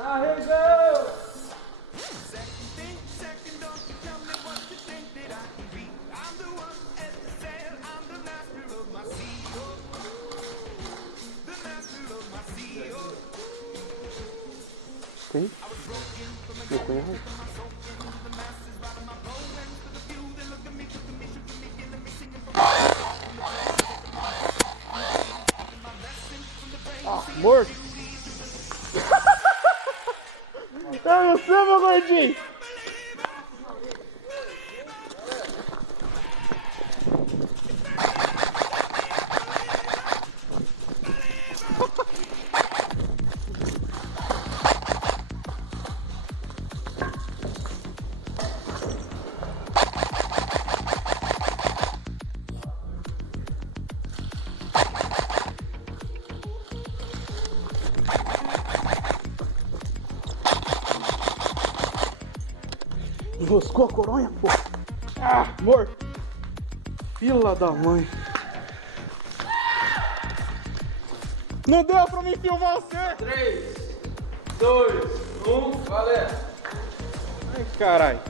Arregou! Quem? Não conheço. Ah, morto! É você, meu gordinho! Enroscou a coronha, pô. Ah, morto. Fila da mãe. Não deu pra mim filmar você. 3, 2, 1, valeu! Ai, caralho.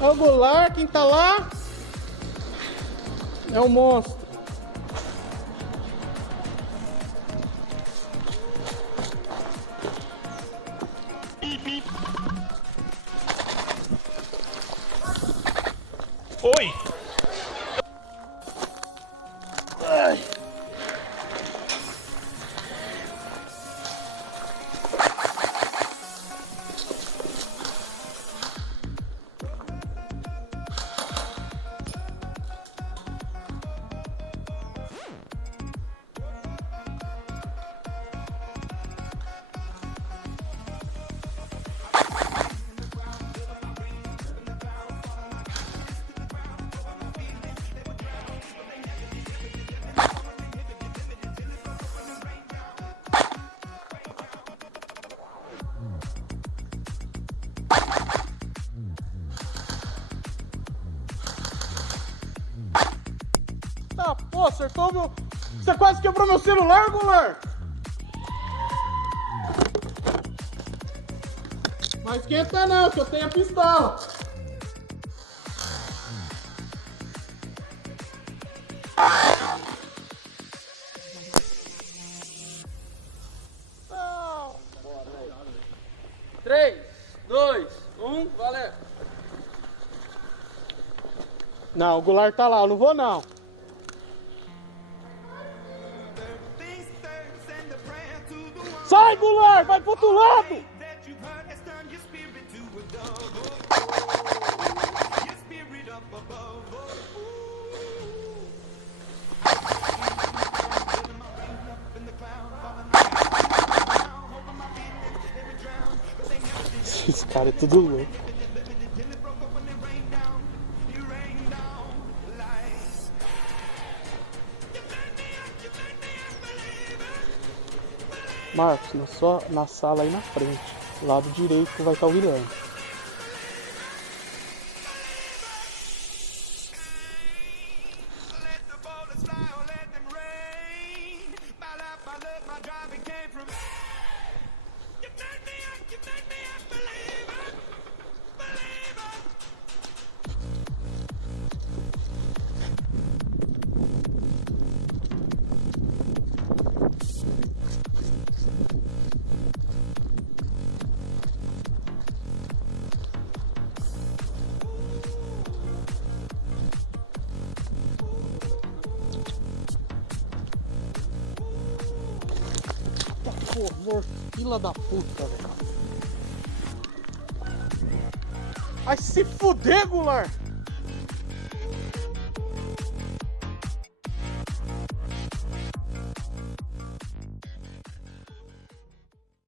É o Goulart, quem tá lá é o monstro. Oi! Ai. Tá, pô, acertou meu... Você quase quebrou meu celular, Goulart! Mas esquenta não, que eu tenho a pistola. Não. 3, 2, 1, valeu! Não, o Goulart tá lá, eu não vou não. Sai, Goulart, vai pro outro lado! Esse cara é tudo louco. Marcos, na sala aí na frente, lado direito vai estar o Guilherme. Pô, amor, fila da puta, velho. Vai se fuder, Goulart!